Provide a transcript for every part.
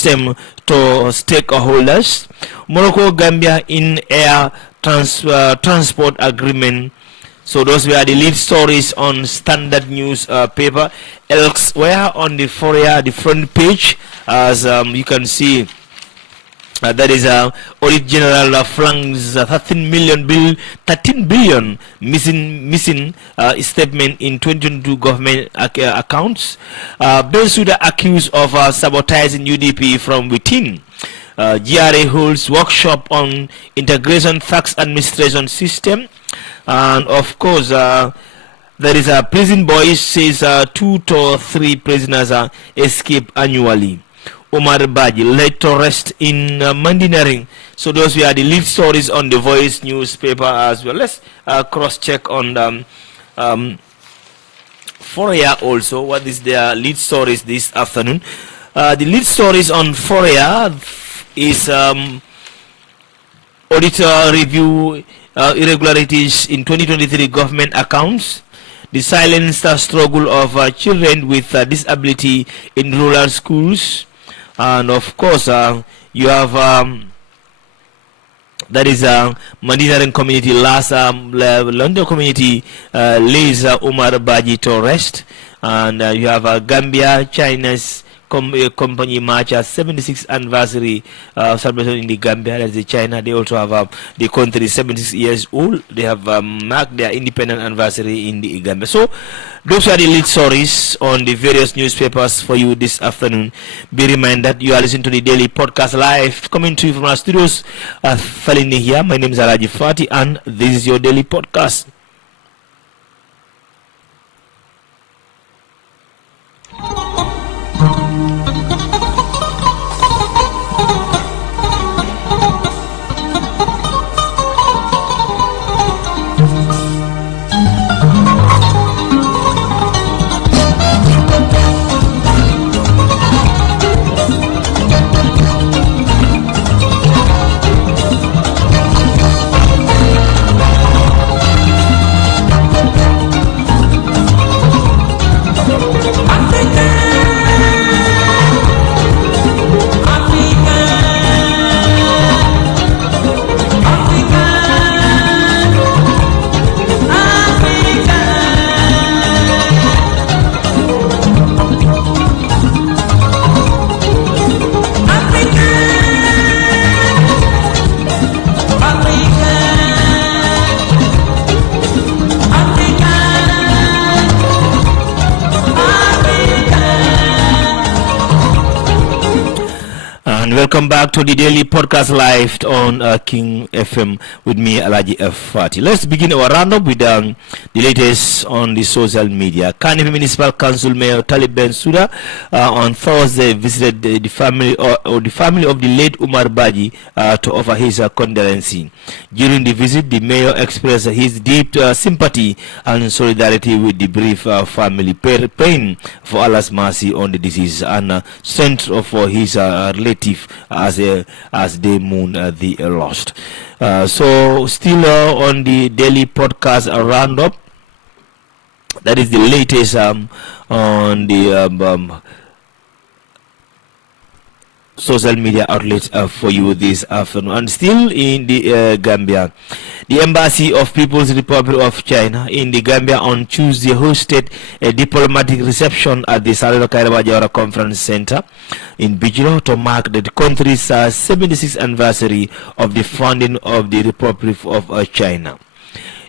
system to stakeholders. Morocco Gambia in air transport agreement. So those were the lead stories on Standard News paper. Elsewhere on the Fourier, the front page, as you can see, that is Audit General flanks 13 billion missing statement in 2022 government accounts. Bensouda accused of sabotaging UDP from within. GRA holds workshop on integration tax administration system. And of course, there is a prison boys says 2 to 3 prisoners escape annually. Omar Baji led to rest in Mandinaring. So those were the lead stories on the Voice newspaper as well. Let's cross-check on Fourier also. What is their lead stories this afternoon? The lead stories on Fourier is auditor review irregularities in 2023 government accounts. The silent struggle of children with disability in rural schools. And of course, you have that is Mandinaring community, last London community lays Omar Baji to rest. And you have Gambia, China's company march 76th anniversary celebration in the Gambia. That's the China. They also have the country 76 years old. They have marked their independent anniversary in the Gambia. So those are the lead stories on the various newspapers for you this afternoon. Be reminded that you are listening to the daily podcast live coming to you from our studios. Falini here. My name is ALHAGIE Fati and this is your daily podcast. Welcome back to the daily podcast live on King FM with me, ALHAGIE Fati. Let's begin our roundup with the latest on the social media. Kanifing Municipal Council Mayor Talib Bensouda on Thursday visited the family or the family of the late Omar Baji to offer his condolence. During the visit, the mayor expressed his deep sympathy and solidarity with the bereaved family, praying for Allah's mercy on the deceased and strength for his relative as they mourn the lost. So still on the daily podcast roundup, that is the latest on the social media outlets for you this afternoon. And still in the Gambia, the Embassy of People's Republic of China in the Gambia on Tuesday hosted a diplomatic reception at the Salado Kairaba Jawara Conference Center in Bijilo to mark the country's 76th anniversary of the founding of the Republic of China.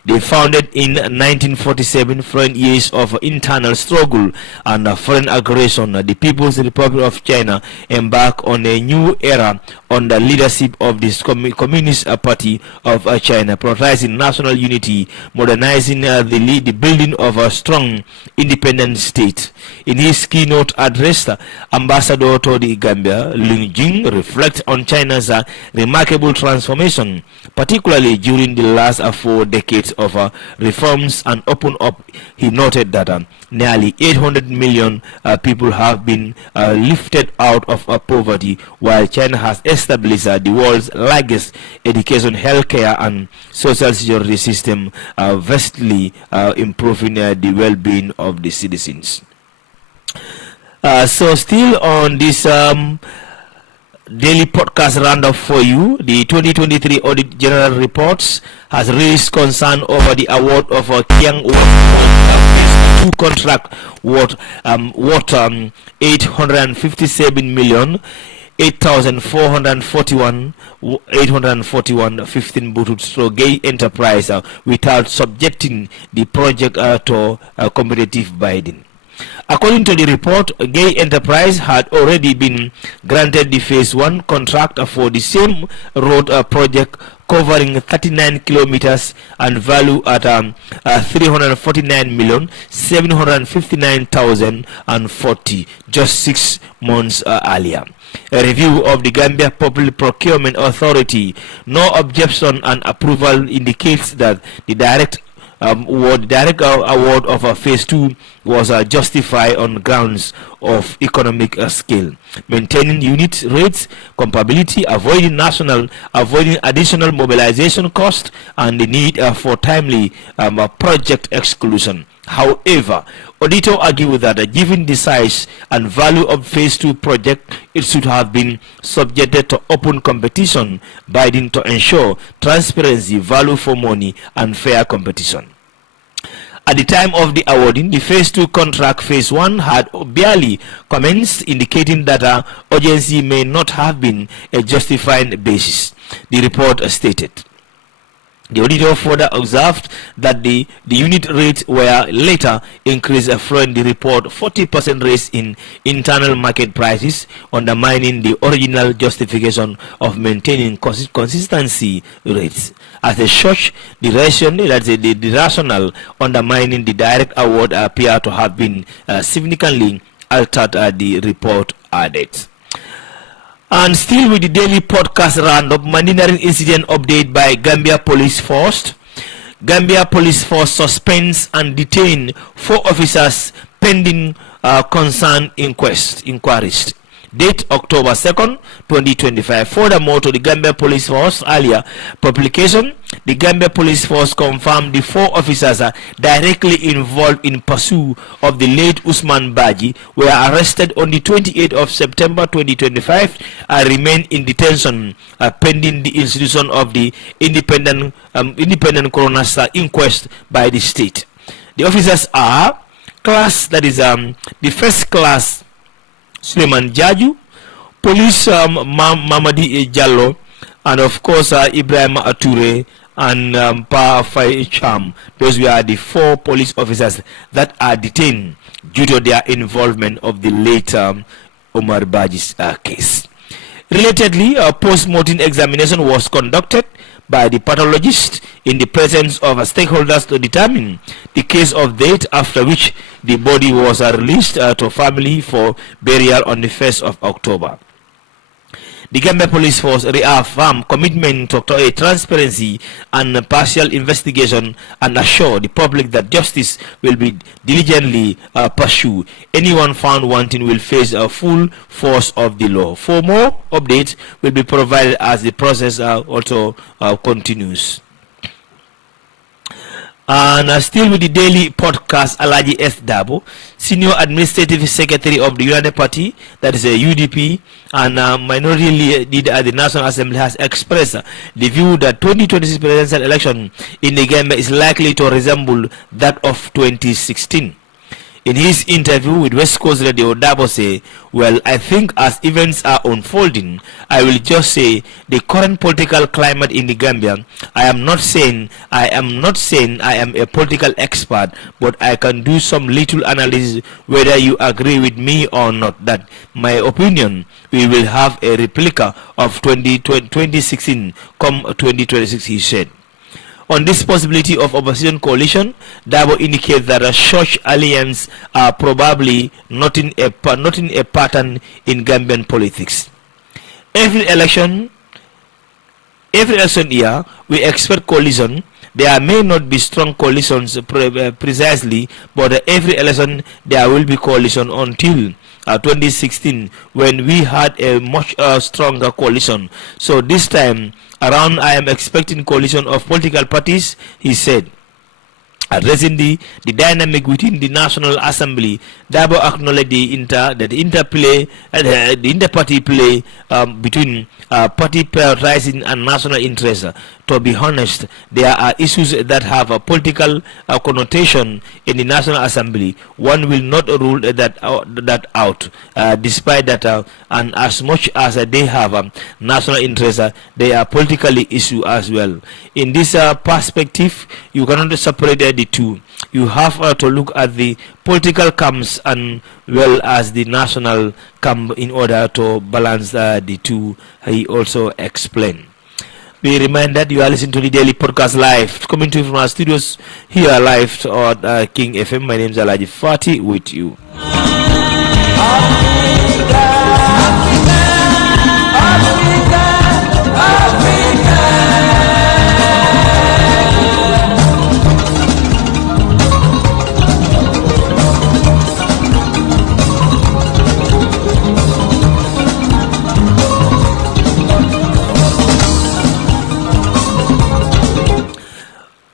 They founded in 1947, following years of internal struggle and foreign aggression. The People's Republic of China embarked on a new era under leadership of the Communist Party of China, prioritizing national unity, modernizing the building of a strong independent state. In his keynote address, Ambassador to the Gambia, Lin Jing, reflects on China's remarkable transformation, particularly during the last 4 decades of reforms and open up. He noted that nearly 800 million people have been lifted out of poverty, while China has established the world's largest education, healthcare, and social security system, vastly improving the well-being of the citizens. So still on this daily podcast roundup for you. The 2023 Audit General Reports has raised concern over the award of a Kiang contract worth 857 million 8,441 15 booths to gay enterprise without subjecting the project to competitive bidding. According to the report, Gay Enterprise had already been granted the Phase 1 contract for the same road project covering 39 kilometers and value at 349,759,040 just 6 months earlier. A review of the Gambia Public Procurement Authority, no objection and approval indicates that the direct award of Phase 2 was justified on grounds of economic scale, maintaining unit rates, compatibility, avoiding additional mobilization cost, and the need for timely project exclusion. However, auditor argued that given the size and value of Phase 2 project, it should have been subjected to open competition bidding to ensure transparency, value for money, and fair competition. At the time of the awarding, the Phase 2 contract Phase 1 had barely commenced, indicating that urgency may not have been a justified basis, the report stated. The auditor further observed that the unit rates were later increased following the report 40% raise in internal market prices, undermining the original justification of maintaining consistency rates. As such, the rationale undermining the direct award appear to have been significantly altered, the report added. And still with the daily podcast roundup, Mandinaring incident update by Gambia Police Force. Gambia Police Force suspends and detain 4 officers pending concerned inquiries. Date October 2nd, 2025. Furthermore, to the Gambia Police Force earlier publication, the Gambia Police Force confirmed the 4 officers directly involved in pursuit of the late Usman Baji were arrested on the 28th of September 2025 and remain in detention pending the institution of the independent coroner's inquest by the state. The officers are the first class Suleiman Jaju, Police Mamadi Jallo, and of course Ibrahim Ature and Pa Fai Cham. Those were the 4 police officers that are detained due to their involvement of the late Omar Baji's case. Relatedly, a post-mortem examination was conducted by the pathologist in the presence of stakeholders to determine the case of death, after which the body was released to family for burial on the 1st of October. The Gambia Police Force reaffirmed commitment to a transparency and partial investigation and assure the public that justice will be diligently pursued. Anyone found wanting will face a full force of the law. For more updates will be provided as the process also continues. And still with the daily podcast, ALHAGIE S. Dabo, Senior Administrative Secretary of the United Party, that is a UDP, and minority leader at the National Assembly, has expressed the view that 2026 presidential election in the Gambia is likely to resemble that of 2016. In his interview with West Coast Radio, Dabo said, "Well, I think as events are unfolding, I will just say the current political climate in the Gambia. I am not saying I am a political expert, but I can do some little analysis, whether you agree with me or not, that my opinion, we will have a replica of 2016 come 2026, he said. On this possibility of opposition coalition, Dabo indicates that such alliances are probably not in a pattern in Gambian politics. Every election year, we expect coalition. There may not be strong coalitions precisely, but every election there will be coalition until 2016, when we had a much stronger coalition. So this time around, I am expecting coalition of political parties, he said. Addressing the dynamic within the National Assembly, Dabo acknowledged the inter-party play between party prioritizing and national interest. To be honest, there are issues that have a political connotation in the National Assembly. One will not rule that out. Despite that, and as much as they have national interest, they are politically issue as well. In this perspective, you cannot separate the two. You have to look at the political camps and well as the national camp in order to balance the two, he also explained. We remind that you are listening to the daily podcast live, coming to you from our studios here live on King FM. My name is ALHAGIE Fati with you.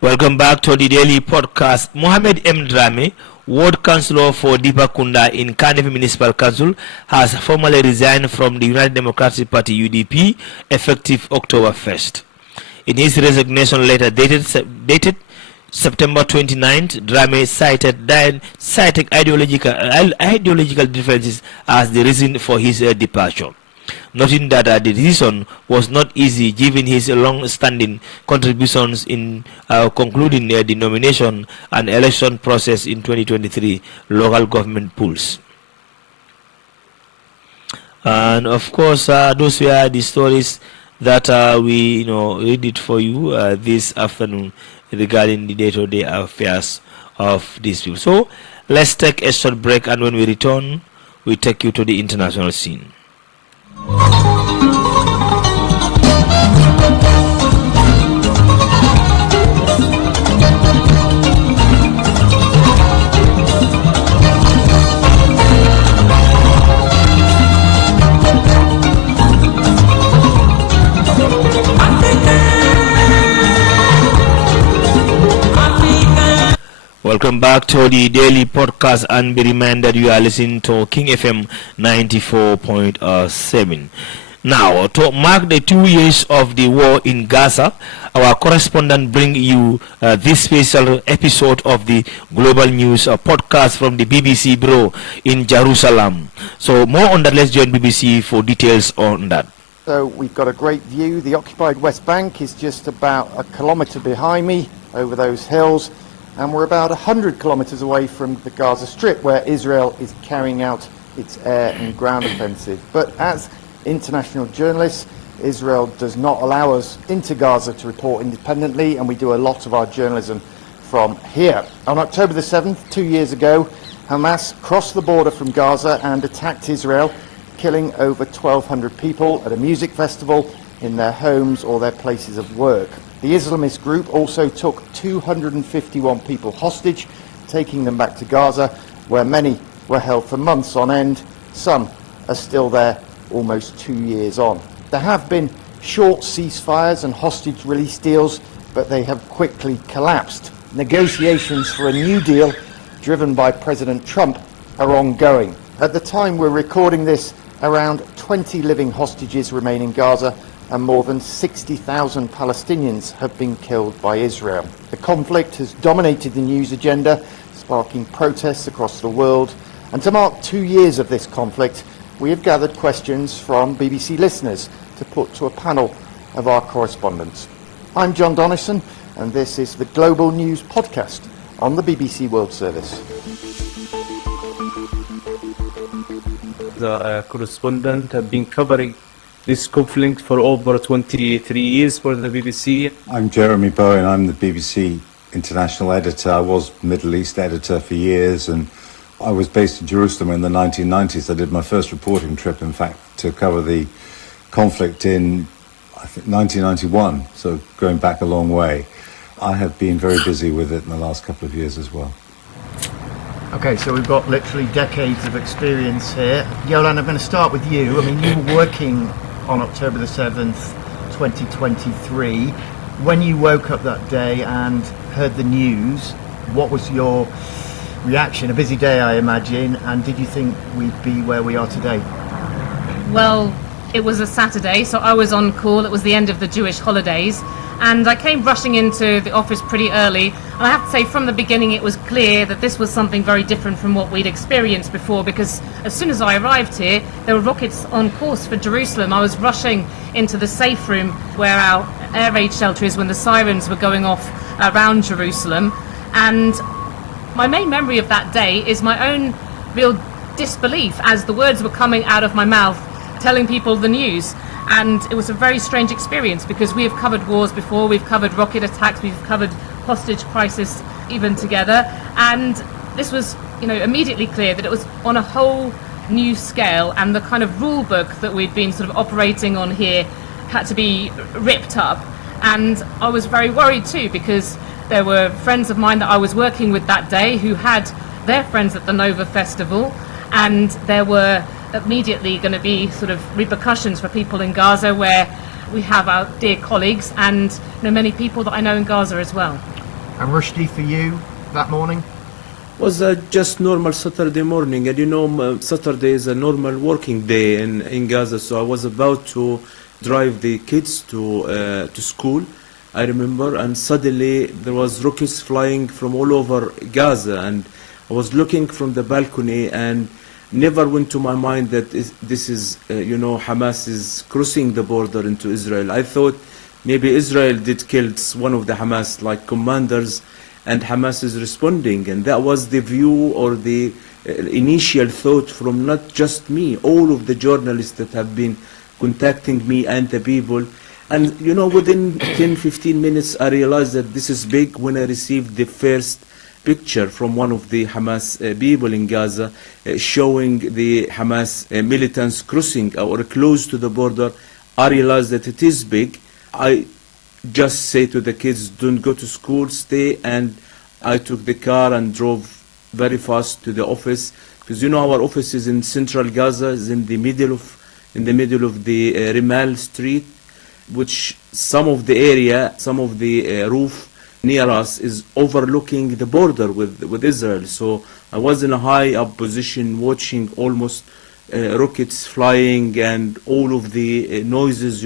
Welcome back to the daily podcast. Mohamed M. Drame, Ward Councillor for Dipakunda in Cardiff Municipal Council, has formally resigned from the United Democratic Party UDP effective October 1st. In his resignation letter dated September 29th, Drame cited ideological differences as the reason for his departure, noting that the decision was not easy given his long-standing contributions in concluding the nomination and election process in 2023 local government polls. And of course, those were the stories that we read it for you this afternoon regarding the day-to-day affairs of these people. So let's take a short break, and when we return, we take you to the international scene. Welcome back to the daily podcast, and be reminded you are listening to King FM 94.7. Now, to mark the 2 years of the war in Gaza, our correspondent bring you this special episode of the Global News podcast from the BBC Bureau in Jerusalem. So more on that, let's join BBC for details on that. So we've got a great view. The occupied West Bank is just about a kilometre behind me over those hills. And we're about 100 kilometres away from the Gaza Strip, where Israel is carrying out its air and ground offensive. But as international journalists, Israel does not allow us into Gaza to report independently, and we do a lot of our journalism from here. On October the 7th, 2 years ago, Hamas crossed the border from Gaza and attacked Israel, killing over 1,200 people at a music festival, in their homes or their places of work. The Islamist group also took 251 people hostage, taking them back to Gaza, where many were held for months on end. Some are still there almost 2 years on. There have been short ceasefires and hostage release deals, but they have quickly collapsed. Negotiations for a new deal, driven by President Trump, are ongoing. At the time we're recording this, around 20 living hostages remain in Gaza, and more than 60,000 Palestinians have been killed by Israel. The conflict has dominated the news agenda, sparking protests across the world. And to mark 2 years of this conflict, we have gathered questions from BBC listeners to put to a panel of our correspondents. I'm John Donison, and this is the Global News Podcast on the BBC World Service. The correspondent have been covering this conflict for over 23 years for the BBC. I'm Jeremy Bowen. I'm the BBC international editor. I was Middle East editor for years, and I was based in Jerusalem in the 1990s. I did my first reporting trip, in fact, to cover the conflict in, I think, 1991, so going back a long way. I have been very busy with it in the last couple of years as well. Okay, so we've got literally decades of experience here. Yolande, I'm going to start with you. I mean, you were working on October the 7th, 2023. When you woke up that day and heard the news, What was your reaction? A busy day, I imagine, and did you think we'd be where we are today? Well, it was a Saturday, so I was on call. It was the end of the Jewish holidays, and I came rushing into the office pretty early. And I have to say, from the beginning, it was clear that this was something very different from what we'd experienced before, because as soon as I arrived here, there were rockets on course for Jerusalem. I was rushing into the safe room where our air raid shelter is when the sirens were going off around Jerusalem. And my main memory of that day is my own real disbelief as the words were coming out of my mouth, telling people the news. And it was a very strange experience, because we have covered wars before, we've covered rocket attacks, we've covered hostage crisis even together, and this was, immediately clear that it was on a whole new scale, and the kind of rule book that we'd been sort of operating on here had to be ripped up. And I was very worried too, because there were friends of mine that I was working with that day who had their friends at the Nova Festival, and there were immediately going to be sort of repercussions for people in Gaza, where we have our dear colleagues and many people that I know in Gaza as well. And Rushdie, for you, that morning? Was just normal Saturday morning, and Saturday is a normal working day in Gaza, so I was about to drive the kids to school, I remember, and suddenly there was rockets flying from all over Gaza, and I was looking from the balcony, and never went to my mind that this is, Hamas is crossing the border into Israel. I thought maybe Israel did kill one of the Hamas commanders, and Hamas is responding. And that was the view or the initial thought from not just me, all of the journalists that have been contacting me and the people. And within 10-15 minutes I realized that this is big when I received the first picture from one of the Hamas people in Gaza showing the Hamas militants crossing or close to the border. I realized that it is big. I just say to the kids, don't go to school, stay, and I took the car and drove very fast to the office, because our office is in central Gaza, is in the middle of the Rimal Street, which some of the roof near us is overlooking the border with Israel. So I was in a high up position watching almost rockets flying and all of the noises,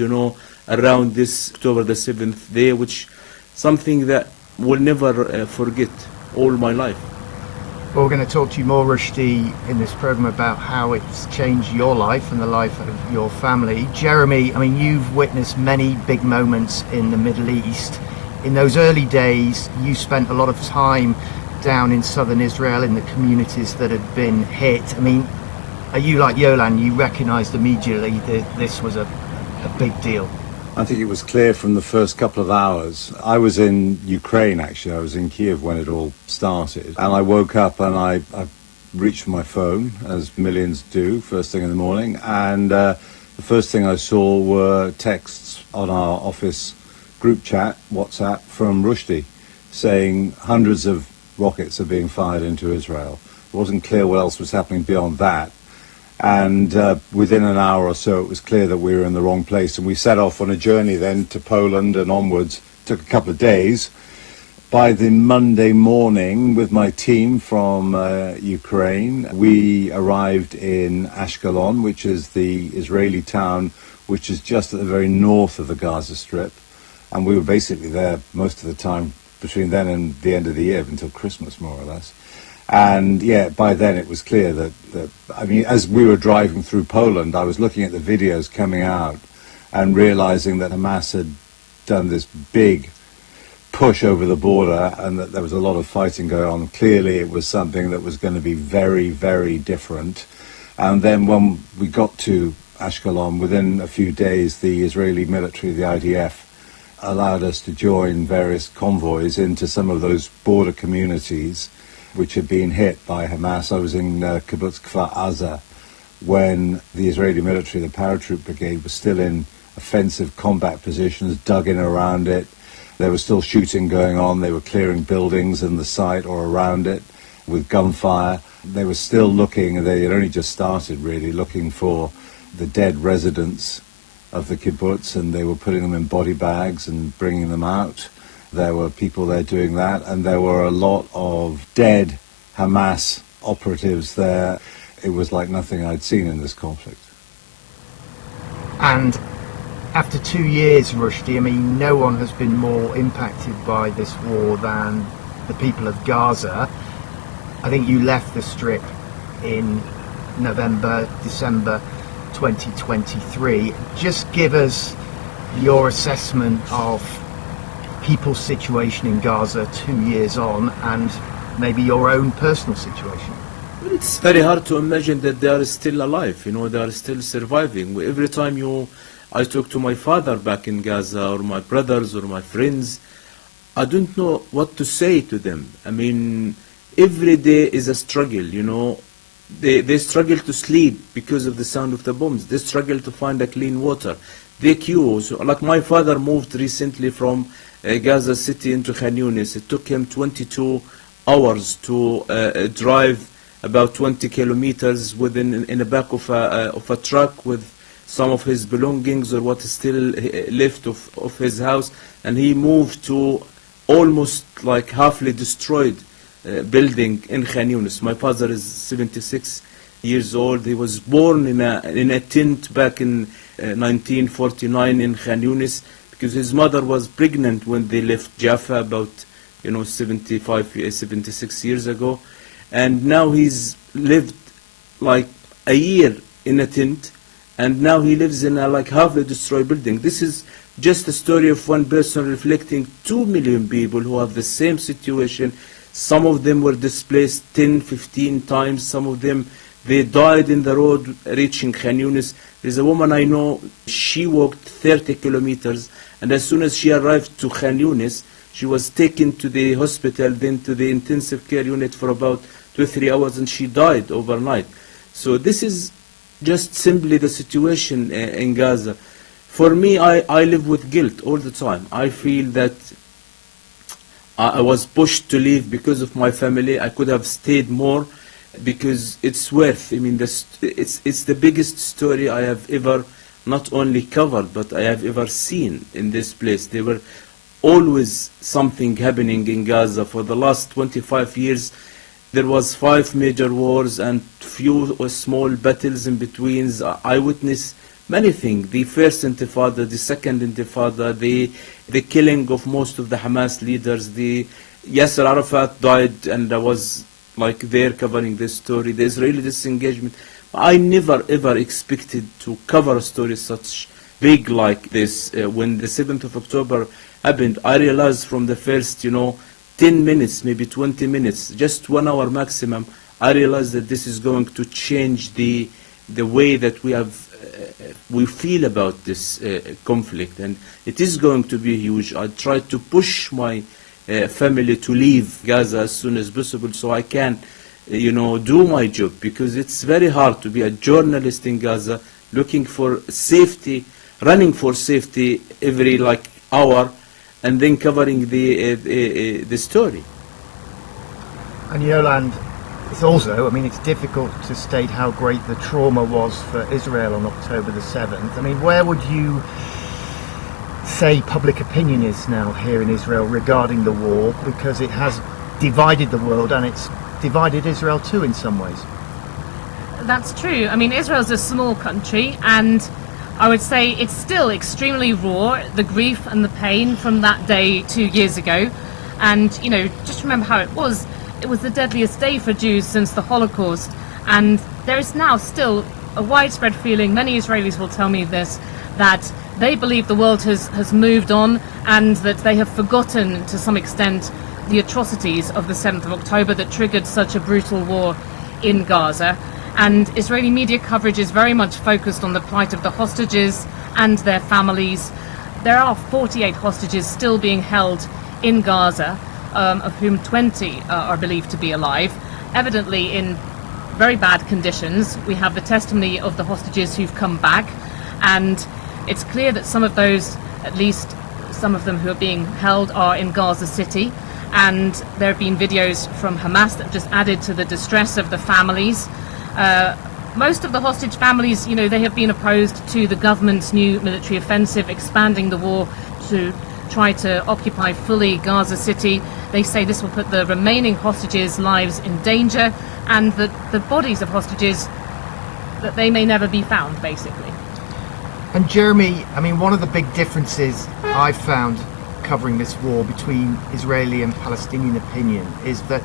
around this October the 7th day, which something that will never forget all my life. Well, we're going to talk to you more, Rushdie, in this program about how it's changed your life and the life of your family. Jeremy, you've witnessed many big moments in the Middle East. In those early days, you spent a lot of time down in southern Israel in the communities that had been hit. Are you like Yolan? You recognised immediately that this was a big deal? I think it was clear from the first couple of hours. I was in Ukraine, actually. I was in Kiev when it all started. And I woke up and I reached for my phone, as millions do, first thing in the morning. And the first thing I saw were texts on our office group chat, WhatsApp, from Rushdie, saying hundreds of rockets are being fired into Israel. It wasn't clear what else was happening beyond that. And within an hour or so, it was clear that we were in the wrong place. And we set off on a journey then to Poland and onwards. It took a couple of days. By the Monday morning, with my team from Ukraine, we arrived in Ashkelon, which is the Israeli town, which is just at the very north of the Gaza Strip. And we were basically there most of the time between then and the end of the year, until Christmas, more or less. And by then it was clear that as we were driving through Poland, I was looking at the videos coming out and realizing that Hamas had done this big push over the border and that there was a lot of fighting going on. Clearly it was something that was going to be very, very different. And then when we got to Ashkelon, within a few days, the Israeli military, the IDF, allowed us to join various convoys into some of those border communities which had been hit by Hamas. I was in Kibbutz Kfar Aza when the Israeli military, the paratroop brigade, was still in offensive combat positions, dug in around it. There was still shooting going on. They were clearing buildings in the site or around it with gunfire. They were still looking, they had only just started really, looking for the dead residents of the kibbutz, and they were putting them in body bags and bringing them out. There were people there doing that, and there were a lot of dead Hamas operatives there. It was like nothing I'd seen in this conflict. And after 2 years, Rushdie, I mean, no one has been more impacted by this war than the people of Gaza. I think you left the Strip in November, December 2023. Just give us your assessment of people's situation in Gaza 2 years on, and maybe your own personal situation. It's very hard to imagine that they are still alive, they are still surviving. Every time I talk to my father back in Gaza, or my brothers, or my friends, I don't know what to say to them. I mean, every day is a struggle, They struggle to sleep because of the sound of the bombs. They struggle to find a clean water. They queue. So, like my father moved recently from Gaza City into Khan Yunis. It took him 22 hours to drive about 20 kilometers in the back of a truck with some of his belongings or what is still left of his house, and he moved to almost like halfly destroyed building in Khan Yunis. My father is 76 years old. He was born in a tent back in 1949 in Khan Yunis, because his mother was pregnant when they left Jaffa about 76 years ago. And now he's lived like a year in a tent, and now he lives in a like halfway destroyed building. This is just a story of one person reflecting 2 million people who have the same situation. Some of them were displaced 10, 15 times. Some of them, they died in the road reaching Khan Yunis. There's a woman I know, she walked 30 kilometers, and as soon as she arrived to Khan Yunis, she was taken to the hospital, then to the intensive care unit for about 2 or 3 hours, and she died overnight. So this is just simply the situation in Gaza. For me, I live with guilt all the time. I feel that I was pushed to leave because of my family. I could have stayed more because it's worth. I mean, it's the biggest story I have ever not only covered, but I have ever seen in this place. There were always something happening in Gaza. For the last 25 years, there was 5 major wars and few small battles in between. I witnessed many things. The first Intifada, the second Intifada, the killing of most of the Hamas leaders. The Yasser Arafat died, and I was like there covering this story. The Israeli disengagement. I never ever expected to cover a story such big like this. When the 7th of October happened, I realized from the first, 10 minutes, maybe 20 minutes, just 1 hour maximum, I realized that this is going to change the way that we feel about this conflict, and it is going to be huge. I tried to push my family to leave Gaza as soon as possible so I can, do my job, because it's very hard to be a journalist in Gaza looking for safety, running for safety every hour, and then covering the story. And Yolande, it's also, it's difficult to state how great the trauma was for Israel on October the 7th. Where would you say public opinion is now here in Israel regarding the war? Because it has divided the world, and it's divided Israel too in some ways. That's true. Israel's a small country, and I would say it's still extremely raw, the grief and the pain from that day 2 years ago. And, just remember how it was. It was the deadliest day for Jews since the Holocaust. And there is now still a widespread feeling, many Israelis will tell me this, that they believe the world has moved on, and that they have forgotten to some extent the atrocities of the 7th of October that triggered such a brutal war in Gaza. And Israeli media coverage is very much focused on the plight of the hostages and their families. There are 48 hostages still being held in Gaza, of whom 20 are believed to be alive, evidently in very bad conditions. We have the testimony of the hostages who've come back, and it's clear that some of those, at least some of them who are being held, are in Gaza City. And there have been videos from Hamas that have just added to the distress of the families. Most of the hostage families, they have been opposed to the government's new military offensive, expanding the war to try to occupy fully Gaza City. They say this will put the remaining hostages' lives in danger, and that the bodies of hostages, that they may never be found, basically. And Jeremy, I mean, one of the big differences I've found covering this war between Israeli and Palestinian opinion is that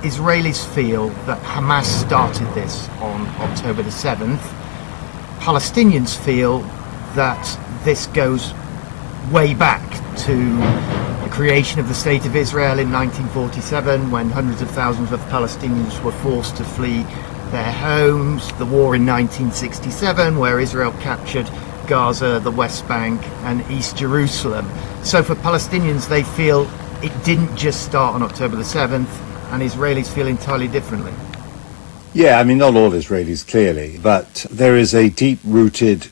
Israelis feel that Hamas started this on October the 7th. Palestinians feel that this goes way back to the creation of the State of Israel in 1947, when hundreds of thousands of Palestinians were forced to flee their homes, the war in 1967, where Israel captured Gaza, the West Bank and East Jerusalem. So for Palestinians, they feel it didn't just start on October the 7th, and Israelis feel entirely differently. Yeah, I mean, not all Israelis, clearly, but there is a deep-rooted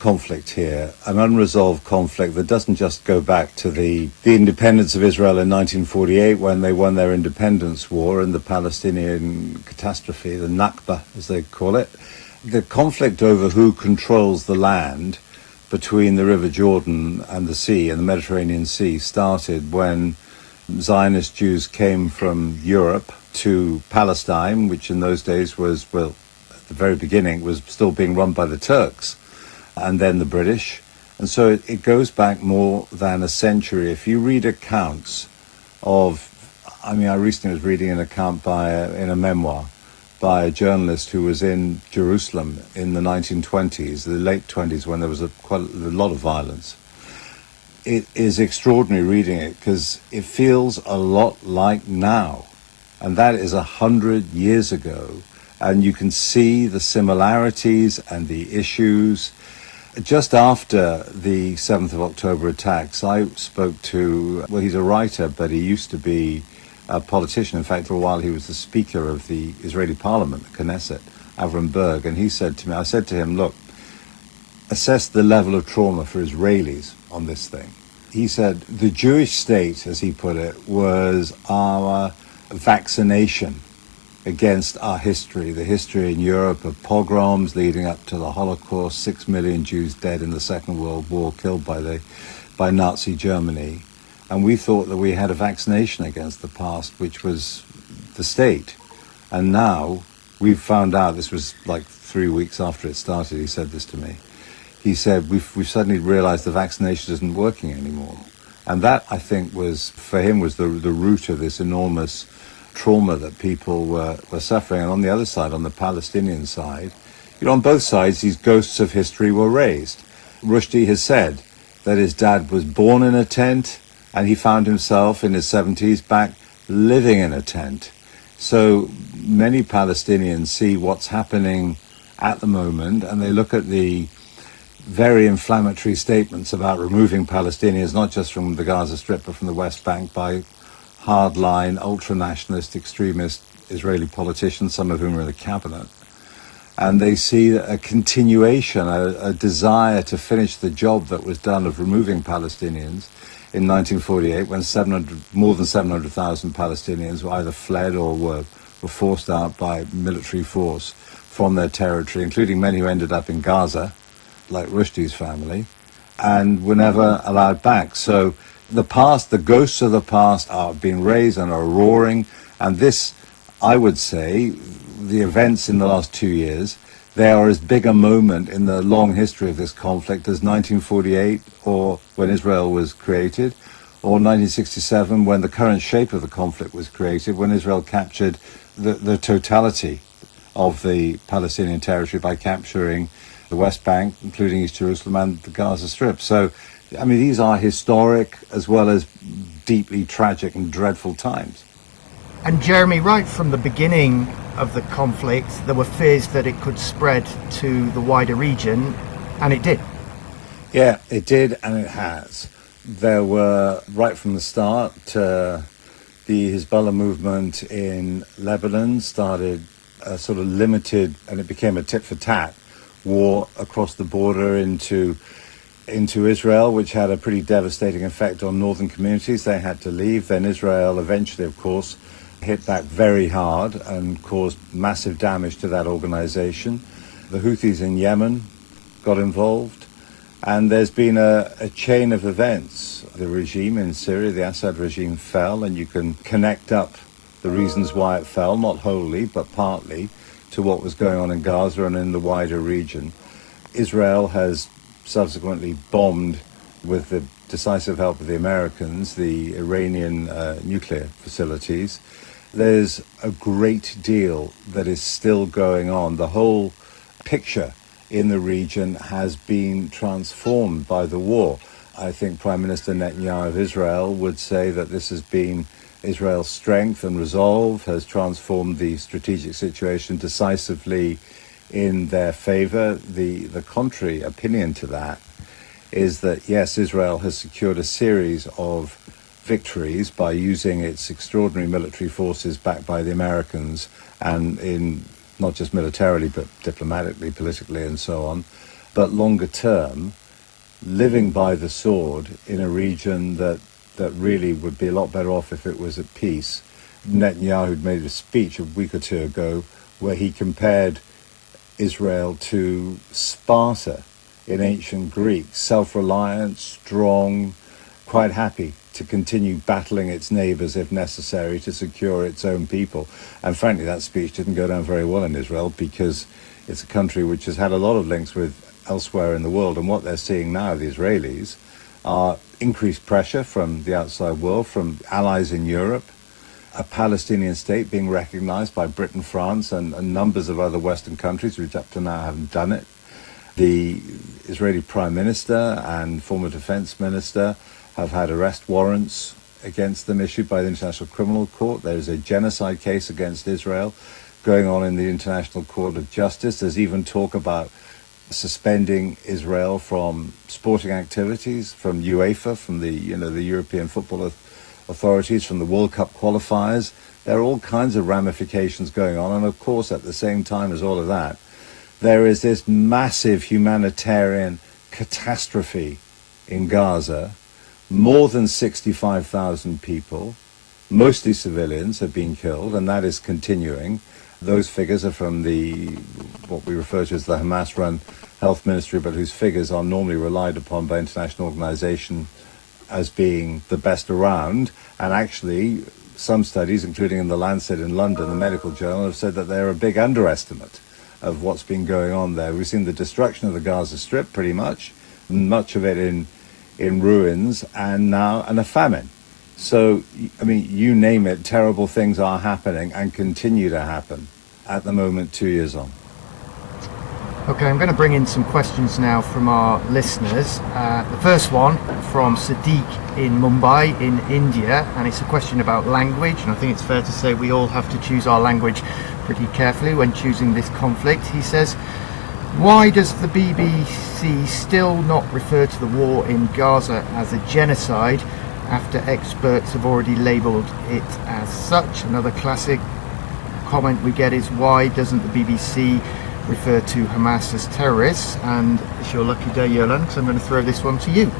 conflict here, an unresolved conflict that doesn't just go back to the independence of Israel in 1948, when they won their independence war and the Palestinian catastrophe, the Nakba, as they call it. The conflict over who controls the land between the River Jordan and the sea, and the Mediterranean Sea, started when Zionist Jews came from Europe to Palestine, which in those days was, well, at the very beginning, was still being run by the Turks and then the British. And so it goes back more than a century. If you read accounts of, I mean, I recently was reading an account in a memoir by a journalist who was in Jerusalem in the 1920s, the late 20s, when there was quite a lot of violence. It is extraordinary reading it, because it feels a lot like now. And that is 100 years ago. And you can see the similarities and the issues. Just after the 7th of October attacks, I spoke to, well, he's a writer, but he used to be a politician. In fact, for a while he was the Speaker of the Israeli Parliament, the Knesset, Avram Berg. And he said to me, I said to him, look, assess the level of trauma for Israelis on this thing. He said, the Jewish state, as he put it, was our vaccination against our history, the history in Europe of pogroms leading up to the Holocaust, 6 million Jews dead in the Second World War, killed by Nazi Germany. And we thought that we had a vaccination against the past, which was the state. And now we've found out, this was like 3 weeks after it started, he said this to me. He said, we've suddenly realized the vaccination isn't working anymore. And that, I think, was, for him, was the root of this enormous trauma that people were suffering. And on the other side, on the Palestinian side, you know, on both sides, these ghosts of history were raised. Rushdie has said that his dad was born in a tent, and he found himself in his 70s back living in a tent. So many Palestinians see what's happening at the moment, and they look at the very inflammatory statements about removing Palestinians, not just from the Gaza Strip, but from the West Bank, by hardline, ultra-nationalist, extremist Israeli politicians, some of whom are in the cabinet. And they see a continuation, a desire to finish the job that was done of removing Palestinians in 1948, when more than 700,000 Palestinians were either fled or were forced out by military force from their territory, including many who ended up in Gaza, like Rushdie's family, and were never allowed back. So the past, the ghosts of the past are being raised and are roaring. And this, I would say, the events in the last 2 years, they are as big a moment in the long history of this conflict as 1948, or when Israel was created, or 1967, when the current shape of the conflict was created, when Israel captured the totality of the Palestinian territory by capturing the West Bank, including East Jerusalem and the Gaza Strip. So, I mean, these are historic as well as deeply tragic and dreadful times. And Jeremy, right from the beginning of the conflict, there were fears that it could spread to the wider region, and it did. Yeah, it did, and it has. There were, right from the start, the Hezbollah movement in Lebanon started a sort of limited, and it became a tit-for-tat war across the border into Israel, which had a pretty devastating effect on northern communities. They had to leave. Then Israel eventually, of course, hit back very hard and caused massive damage to that organization. The Houthis in Yemen got involved, And there's been a chain of events. The regime in Syria, the Assad regime, fell, and you can connect up the reasons why it fell, not wholly, but partly, to what was going on in Gaza and in the wider region. Israel has subsequently bombed, with the decisive help of the Americans, the Iranian nuclear facilities. There's a great deal that is still going on. The whole picture in the region has been transformed by the war. I think Prime Minister Netanyahu of Israel would say that this has been Israel's strength and resolve, has transformed the strategic situation decisively in their favor. The contrary opinion to that is that, yes, Israel has secured a series of victories by using its extraordinary military forces backed by the Americans, and in not just militarily but diplomatically, politically and so on. But longer term, living by the sword in a region that really would be a lot better off if it was at peace. Netanyahu made a speech a week or two ago where he compared Israel to Sparta in ancient Greek, self-reliant, strong, quite happy to continue battling its neighbors if necessary to secure its own people. And frankly, that speech didn't go down very well in Israel, because it's a country which has had a lot of links with elsewhere in the world. And what they're seeing now, the Israelis, are increased pressure from the outside world, from allies in Europe, a Palestinian state being recognized by Britain, France, and numbers of other Western countries which up to now haven't done it. The Israeli Prime Minister and former Defense Minister have had arrest warrants against them issued by the International Criminal Court. There is a genocide case against Israel going on in the International Court of Justice. There's even talk about suspending Israel from sporting activities, from UEFA, from the European football authorities, from the World Cup qualifiers. There are all kinds of ramifications going on, and of course at the same time as all of that, there is this massive humanitarian catastrophe in Gaza. More than 65,000 people, mostly civilians, have been killed, and that is continuing. Those figures are from what we refer to as the Hamas-run health ministry, but whose figures are normally relied upon by international organizations as being the best around. And actually, some studies, including in the Lancet in London, the medical journal, have said that they're a big underestimate of what's been going on there. We've seen the destruction of the Gaza Strip, pretty much of it in ruins, and now a famine. So, I mean, you name it, terrible things are happening and continue to happen at the moment, 2 years on. Okay, I'm going to bring in some questions now from our listeners. The first one from Sadiq in Mumbai in India, and it's a question about language, and I think it's fair to say we all have to choose our language pretty carefully when choosing this conflict. He says, why does the BBC still not refer to the war in Gaza as a genocide after experts have already labelled it as such? Another classic comment we get is, why doesn't the BBC refer to Hamas as terrorists? And it's your lucky day, Yolan, so I'm going to throw this one to you.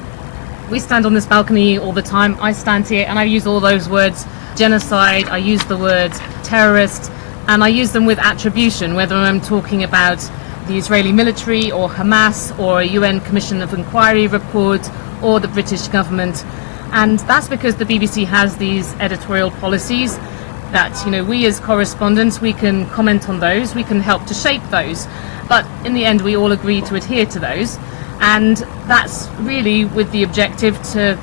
We stand on this balcony all the time. I stand here and I use all those words: genocide, I use the word terrorist, and I use them with attribution, whether I'm talking about the Israeli military or Hamas or a UN Commission of Inquiry report or the British government. And that's because the BBC has these editorial policies that, we as correspondents, we can comment on those, we can help to shape those. But in the end, we all agree to adhere to those. And that's really with the objective to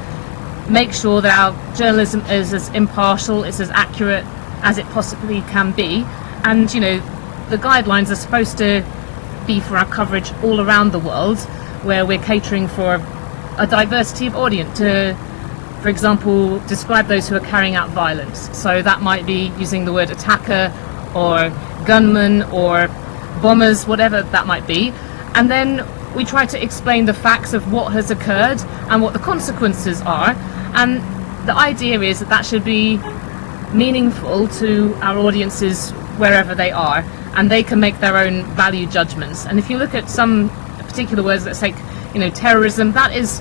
make sure that our journalism is as impartial, it's as accurate as it possibly can be. And, the guidelines are supposed to be for our coverage all around the world, where we're catering for a diversity of audience to, for example, describe those who are carrying out violence. So that might be using the word attacker or gunman or bombers, whatever that might be. And then we try to explain the facts of what has occurred and what the consequences are. And the idea is that that should be meaningful to our audiences wherever they are, and they can make their own value judgments. And if you look at some particular words, let's take, terrorism, that is,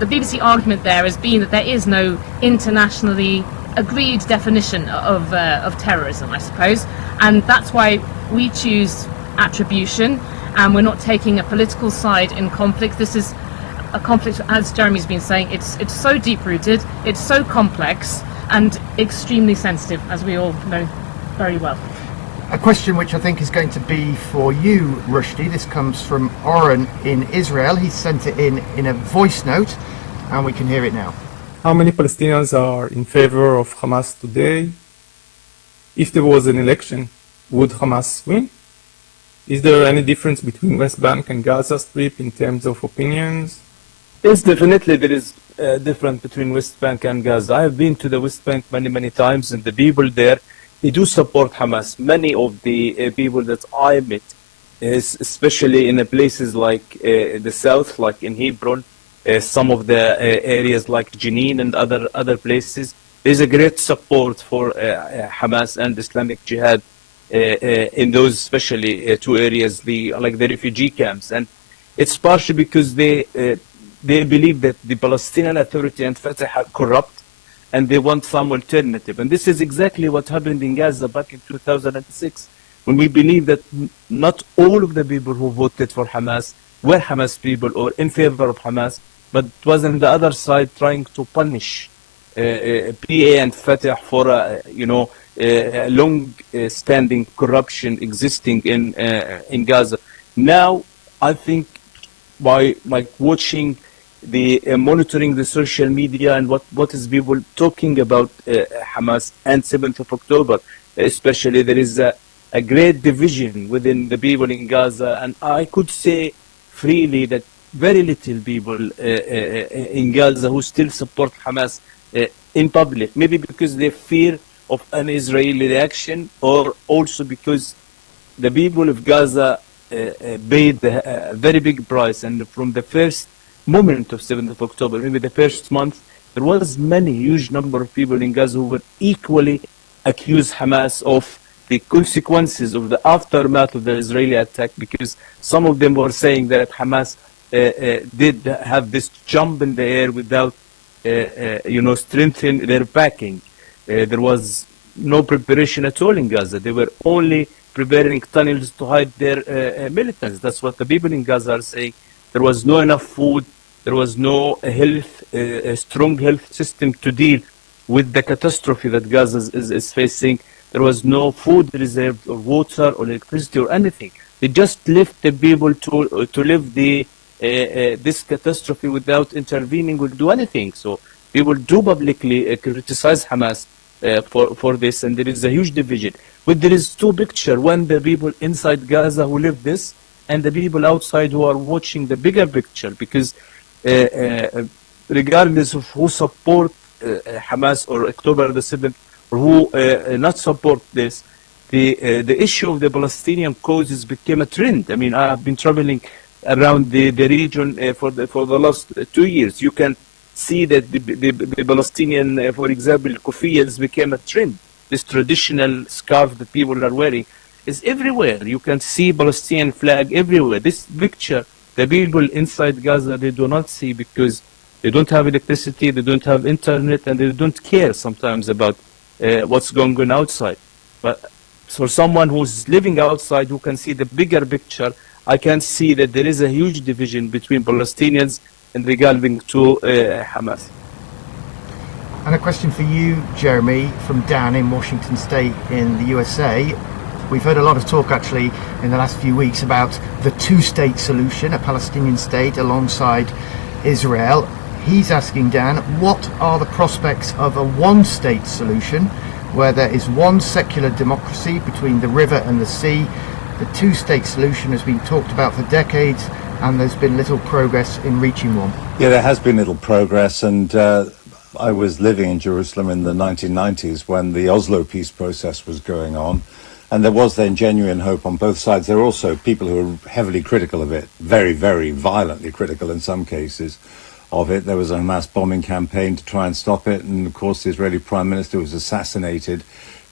the BBC argument there has been that there is no internationally agreed definition of terrorism, I suppose. And that's why we choose attribution, and we're not taking a political side in conflict. This is a conflict, as Jeremy's been saying, it's so deep-rooted, it's so complex, and extremely sensitive, as we all know very well. A question which I think is going to be for you, Rushdie. This comes from Oren in Israel. He sent it in a voice note, and we can hear it now. How many Palestinians are in favor of Hamas today? If there was an election, would Hamas win? Is there any difference between West Bank and Gaza Strip in terms of opinions? Yes, definitely there is a difference between West Bank and Gaza. I have been to the West Bank many times, and the people there, they do support Hamas. Many of the people that I met, especially in the places like the south, like in Hebron, some of the areas like Jenin and other places, there's a great support for Hamas and Islamic Jihad in those especially two areas, like the refugee camps. And it's partially because they believe that the Palestinian Authority and Fatah are corrupt, and they want some alternative. And this is exactly what happened in Gaza back in 2006, when we believe that not all of the people who voted for Hamas were Hamas people or in favor of Hamas, but it was on the other side trying to punish PA and Fatah for long-standing corruption existing in Gaza. Now, I think by watching monitoring the social media and what is people talking about Hamas and 7th of October, especially there is a great division within the people in Gaza, and I could say freely that very little people in Gaza who still support Hamas in public, maybe because they fear of an Israeli reaction, or also because the people of Gaza paid a very big price, and from the first moment of 7th of October, maybe the first month, there was huge number of people in Gaza who would equally accuse Hamas of the consequences of the aftermath of the Israeli attack, because some of them were saying that Hamas did have this jump in the air without strengthening their backing. There was no preparation at all in Gaza. They were only preparing tunnels to hide their militants. That's what the people in Gaza are saying. There was no enough food. There was no strong health system to deal with the catastrophe that Gaza is facing. There was no food reserved, or water, or electricity, or anything. They just left the people to live this catastrophe without intervening or do anything. So people do publicly criticize Hamas for this, and there is a huge division. But there is two pictures: one, the people inside Gaza who live this, and the people outside who are watching the bigger picture. Because regardless of who support Hamas or October the 7th, or who not support this, the issue of the Palestinian causes became a trend. I mean, I have been traveling around the region for the last 2 years. You can see that the Palestinian, for example, kufiyas became a trend. This traditional scarf that people are wearing is everywhere. You can see Palestinian flag everywhere. This picture, the people inside Gaza, they do not see, because they don't have electricity, they don't have internet, and they don't care sometimes about what's going on outside. But for someone who's living outside, who can see the bigger picture, I can see that there is a huge division between Palestinians in regarding to Hamas. And a question for you, Jeremy, from Dan in Washington State in the USA. We've heard a lot of talk actually in the last few weeks about the two-state solution, a Palestinian state alongside Israel. He's asking, Dan, what are the prospects of a one-state solution where there is one secular democracy between the river and the sea? The two-state solution has been talked about for decades, and there's been little progress in reaching one. Yeah, there has been little progress, and I was living in Jerusalem in the 1990s when the Oslo peace process was going on, and there was then genuine hope on both sides. There are also people who are heavily critical of it, very, very violently critical in some cases of it. There was a Hamas bombing campaign to try and stop it, and of course the Israeli Prime Minister was assassinated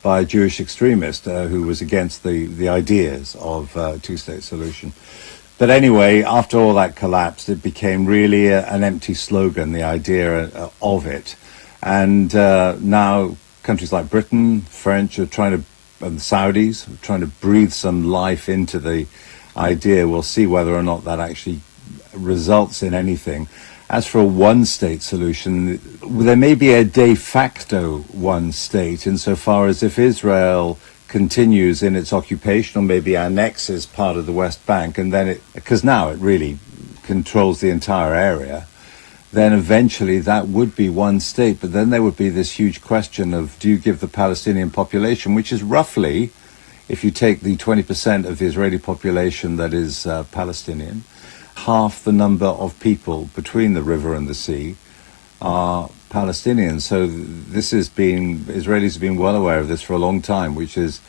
by a Jewish extremist who was against the ideas of a two-state solution. But anyway, after all that collapsed, it became really an empty slogan, the idea of it. And now countries like Britain, French are trying to, and the Saudis are trying to breathe some life into the idea. We'll see whether or not that actually results in anything. As for a one-state solution, there may be a de facto one state insofar as if Israel continues in its occupation or maybe annexes part of the West Bank, and then because now it really controls the entire area, then eventually that would be one state. But then there would be this huge question of, do you give the Palestinian population, which is roughly, if you take the 20% of the Israeli population that is Palestinian, half the number of people between the river and the sea are Palestinians. So Israelis have been well aware of this for a long time, which is,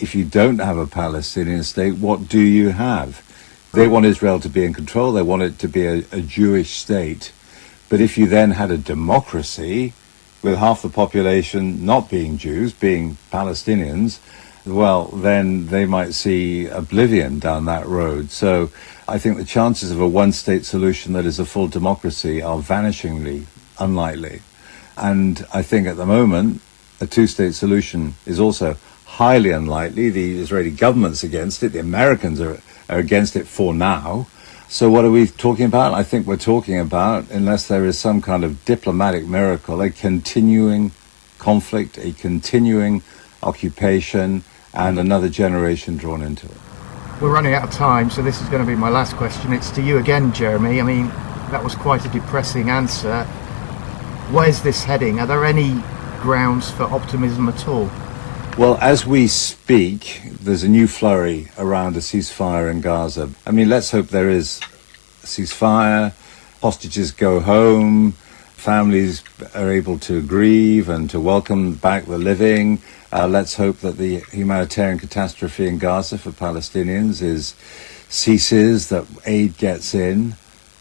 if you don't have a Palestinian state, what do you have? They want Israel to be in control. They want it to be a Jewish state. But if you then had a democracy with half the population not being Jews, being Palestinians, well, then they might see oblivion down that road. So I think the chances of a one-state solution that is a full democracy are vanishingly unlikely. And I think at the moment, a two-state solution is also highly unlikely. The Israeli government's against it. The Americans are against it for now. So what are we talking about? I think we're talking about, unless there is some kind of diplomatic miracle, a continuing conflict, a continuing occupation, and another generation drawn into it. We're running out of time, so this is going to be my last question. It's to you again, Jeremy. I mean, that was quite a depressing answer. Where's this heading? Are there any grounds for optimism at all? Well, as we speak, there's a new flurry around a ceasefire in Gaza. I mean, let's hope there is a ceasefire, hostages go home, families are able to grieve and to welcome back the living. Let's hope that the humanitarian catastrophe in Gaza for Palestinians ceases, that aid gets in.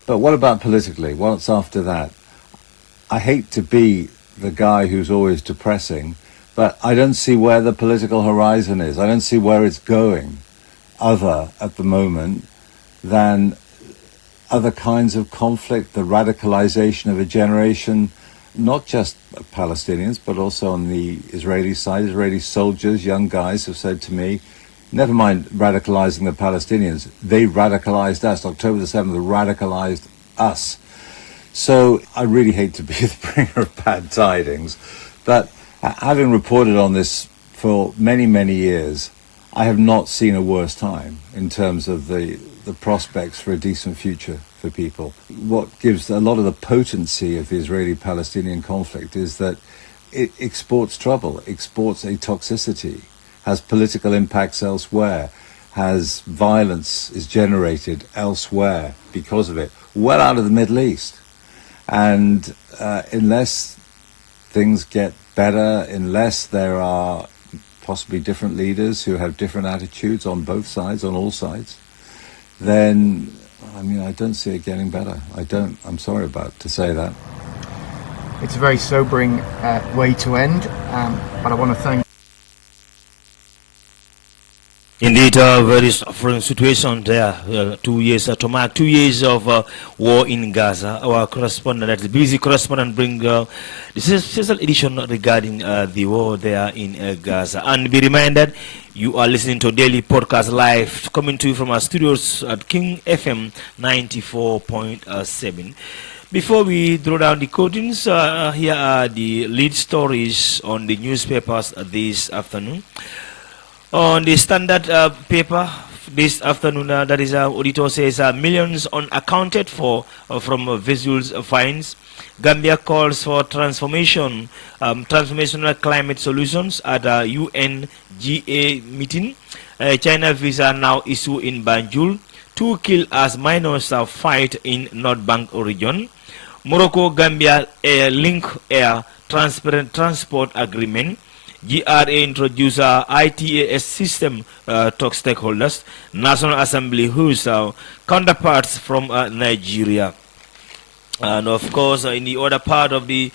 But what about politically? What's after that? I hate to be the guy who's always depressing, but I don't see where the political horizon is. I don't see where it's going other at the moment than other kinds of conflict, the radicalization of a generation, not just Palestinians, but also on the Israeli side. Israeli soldiers, young guys, have said to me, never mind radicalizing the Palestinians, they radicalized us. October the 7th, they radicalized us. So I really hate to be the bringer of bad tidings, but having reported on this for many, many years, I have not seen a worse time in terms of the prospects for a decent future for people. What gives a lot of the potency of the Israeli-Palestinian conflict is that it exports trouble, exports a toxicity, has political impacts elsewhere, has violence is generated elsewhere because of it, well out of the Middle East. And unless things get better, unless there are possibly different leaders who have different attitudes on both sides, on all sides, then, I mean, I don't see it getting better. I don't. I'm sorry to say that. It's a very sobering way to end, but I want to thank. Indeed, a very suffering situation there. 2 years to mark 2 years of war in Gaza. Our correspondent, that's the busy correspondent, bring this is special edition regarding the war there in Gaza. And be reminded, you are listening to Daily Podcast Live, coming to you from our studios at King FM 94.7. Before we draw down the curtains, here are the lead stories on the newspapers this afternoon. On the Standard paper this afternoon, that is, auditor says millions unaccounted for from visuals fines. Gambia calls for transformational climate solutions at a UNGA meeting. China visa now issue in Banjul. 2 killed as minors fight in North Bank region. Morocco Gambia link air transparent transport agreement. GRA introduce ITAS system to stakeholders. National Assembly whose counterparts from Nigeria. And of course, in the other part of the